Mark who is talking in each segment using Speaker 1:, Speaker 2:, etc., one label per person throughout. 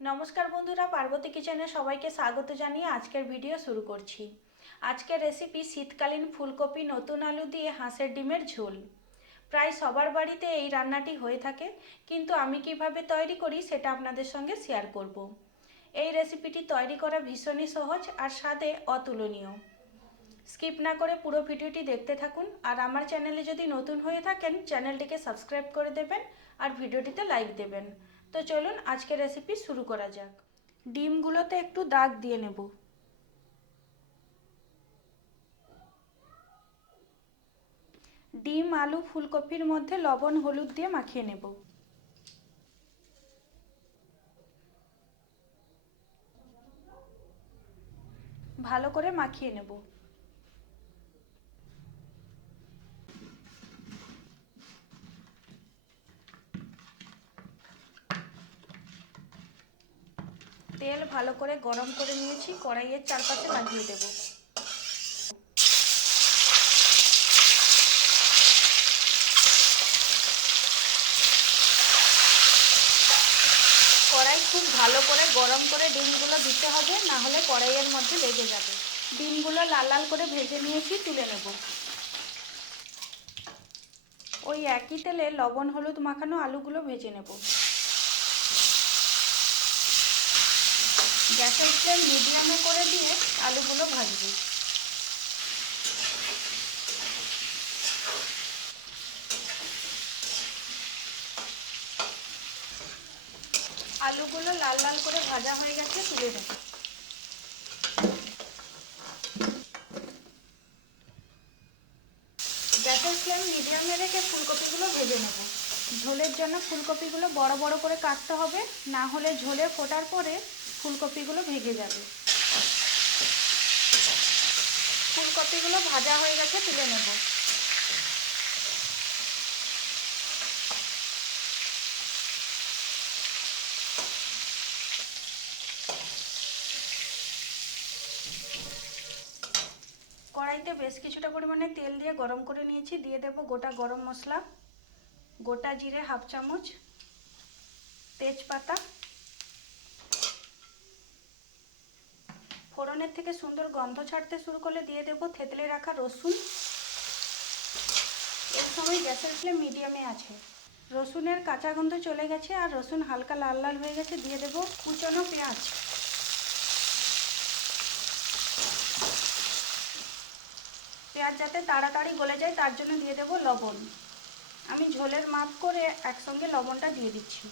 Speaker 1: নমস্কার বন্ধুরা, পার্বতী কিচেনে সবাইকে স্বাগত জানিয়ে আজকের ভিডিও শুরু করছি। আজকের রেসিপি শীতকালীন ফুলকপি নতুন আলু দিয়ে হাঁসের ডিমের ঝোল। প্রায় সবার বাড়িতে এই রান্নাটি হয়ে থাকে, কিন্তু আমি কীভাবে তৈরি করি সেটা আপনাদের সঙ্গে শেয়ার করব। এই রেসিপিটি তৈরি করা ভীষণই সহজ আর স্বাদে অতুলনীয়। স্কিপ না করে পুরো ভিডিওটি দেখতে থাকুন আর আমার চ্যানেলে যদি নতুন হয়ে থাকেন চ্যানেলটিকে সাবস্ক্রাইব করে দেবেন আর ভিডিওটিতে লাইক দেবেন। তো চলুন আজকের রেসিপি শুরু করা যাক। ডিমগুলোতে একটু দাগ দিয়ে নেব। ডিম, আলু, ফুলকপির মধ্যে লবণ, হলুদ দিয়ে মাখিয়ে নেব। ভালো করে মাখিয়ে নেব। তেল ভালো করে গরম করে নিয়েছি, কড়াইয়ের চারপাশে লাগিয়ে দেব। কড়াই খুব ভালো করে গরম করে ডিমগুলো দিতে হবে, না হলে কড়াইয়ের মধ্যে লেগে যাবে। ডিমগুলো লাল লাল করে ভেজে নিয়েছি, তুলে নেব। ওই একই তেলে লবণ, হলুদ মাখানো আলুগুলো ভেজে নেব। গ্যাসের ফ্লেম মিডিয়ামে করে দিয়ে আলুগুলো ভাজবো। আলুগুলো লাল লাল করে ভাজা হয়ে গেছে, তুলে দেব গ্যাসের ফ্লেম মিডিয়ামে রেখে ফুলকপিগুলো ভেজে নেব। ঝোলের জন্য ফুলকপিগুলো বড় বড় করে কাটতে হবে, না হলে ঝোলে ফোটার পরে ফুলকপিগুলো ভেঙে যাবে। ফুলকপিগুলো ভাজা হয়ে গেছে, তুলে নেব। কড়াইতে বেশ কিছুটা পরিমাণে তেল দিয়ে গরম করে নিয়েছি। দিয়ে দেব গোটা গরম মশলা, গোটা জিরে হাফ চামচ, তেজপাতা ফোড়নের থেকে সুন্দর গন্ধ ছাড়তে শুরু করলে দিয়ে দেব থেতলে রাখা রসুন। এর সময় গ্যাসের ফ্লেম মিডিয়ামে আছে। রসুনের কাঁচা গন্ধ চলে গেছে আর রসুন হালকা লাল লাল হয়ে গেছে, দিয়ে দেব কুচনো পেঁয়াজ। পেঁয়াজ যাতে তাড়াতাড়ি গলে যায়, তার জন্য দিয়ে দেব লবণ। আমি ঝোলের মাপ করে একসঙ্গে লবণটা দিয়ে দিচ্ছি।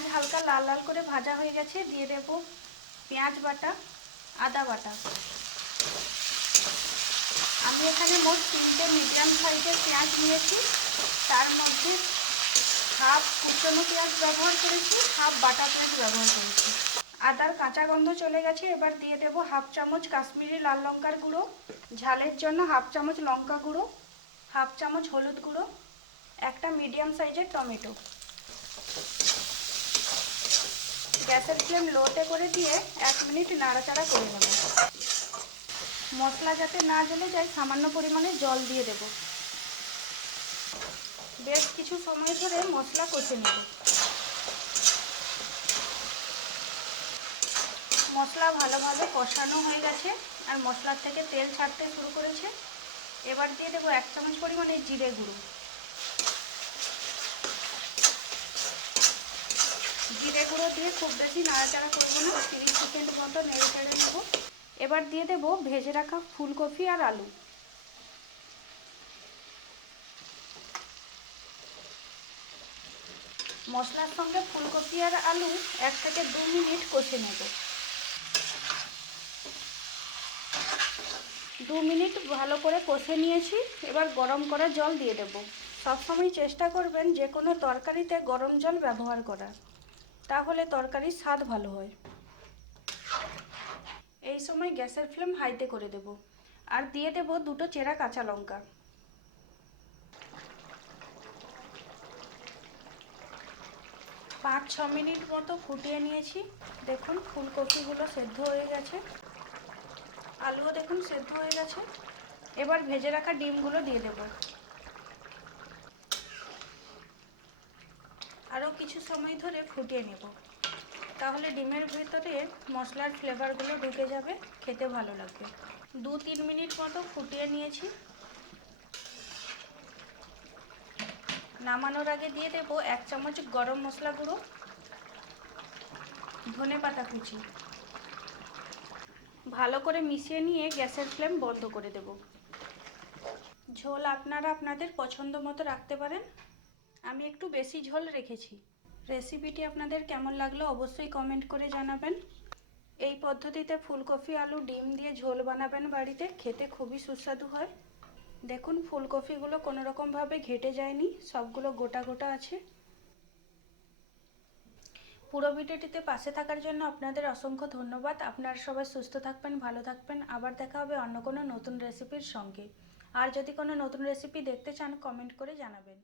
Speaker 1: পেঁয়াজ হালকা লাল লাল করে ভাজা হয়ে গেছে, দিয়ে দেব পেঁয়াজ বাটা, আদা বাটা। আমি এখানে মোট তিনটে মিডিয়াম সাইজের পেঁয়াজ নিয়েছি। তার মধ্যে হাফ কুচনো পেঁয়াজ ব্যবহার করেছি হাফ বাটা পেঁয়াজ ব্যবহার করেছি। আদার কাঁচা গন্ধ চলে গেছে, এবার দিয়ে দেব হাফ চামচ কাশ্মীরি লাল লঙ্কার গুঁড়ো। ঝালের জন্য হাফ চামচ লঙ্কা গুঁড়ো হাফ চামচ হলুদ গুঁড়ো, একটা মিডিয়াম সাইজের টমেটো। গ্যাসের ফ্লেম লোতে করে দিয়ে এক মিনিট নাড়াচাড়া করে নেব। মশলা যাতে না জ্বলে যায়, সামান্য পরিমাণে জল দিয়ে দেব। বেশ কিছু সময় ধরে মশলা কষে নেব। মশলা ভালোভাবে কষানো হয়ে গেছে আর মশলার থেকে তেল ছাড়তে শুরু করেছে। এবার দিয়ে দেবো এক চামচ পরিমাণে জিরে গুঁড়ো। জিরে গুঁড়ো দিয়ে খুব বেশি নাড়াচাড়া করব না। তিরিশ সেকেন্ড মতো নেড়ে চেড়ে নেব। এবার দিয়ে দেব ভেজে রাখা ফুলকপি আর আলু। মশলার সঙ্গে ফুলকপি আর আলু এক থেকে দু মিনিট কষে নেব। দু মিনিট ভালো করে কষে নিয়েছি। এবার গরম করা জল দিয়ে দেব। সবসময় চেষ্টা করবেন যে কোনো তরকারিতে গরম জল ব্যবহার করার। তাহলে তরকারির স্বাদ ভালো হয়। এই সময় গ্যাসের ফ্লেম হাইতে করে দেব। আর দিয়ে দেব দুটো চেরা কাঁচা লঙ্কা। পাঁচ ছ মিনিট মতো ফুটিয়ে নিয়েছি। দেখুন ফুলকপিগুলো সেদ্ধ হয়ে গেছে। আলুও দেখুন সেদ্ধ হয়ে গেছে। এবার ভেজে রাখা ডিমগুলো দিয়ে দেব। কিছু সময় ধরে ফুটিয়ে নেব। তাহলে ডিমের ভেতরে মশলার ফ্লেভারগুলো ঢুকে যাবে, খেতে ভালো লাগবে। দু তিন মিনিট মতো ফুটিয়ে নিয়েছি। নামানোর আগে দিয়ে দেবো এক চামচ গরম মশলা গুঁড়ো, ধনে পাতা কুচি। ভালো করে মিশিয়ে নিয়ে গ্যাসের ফ্লেম বন্ধ করে দেব। ঝোল আপনারা আপনাদের পছন্দ মতো রাখতে পারেন। আমি একটু বেশি ঝোল রেখেছি। রেসিপিটি আপনাদের কেমন লাগল অবশ্যই কমেন্ট করে জানাবেন। এই পদ্ধতিতে ফুলকপি, আলু, ডিম দিয়ে ঝোল বানাবেন বাড়িতে, খেতে খুবই সুস্বাদু হয়। দেখুন, ফুলকপিগুলো কোনো রকমভাবে ঘেটে যায়নি, সবগুলো গোটা গোটা আছে। পুরো ভিডিওটিতে পাশে থাকার জন্য আপনাদের অসংখ্য ধন্যবাদ। আপনারা সবাই সুস্থ থাকবেন, ভালো থাকবেন। আবার দেখা হবে অন্য কোনো নতুন রেসিপির সঙ্গে। আর যদি কোনো নতুন রেসিপি দেখতে চান কমেন্ট করে জানাবেন।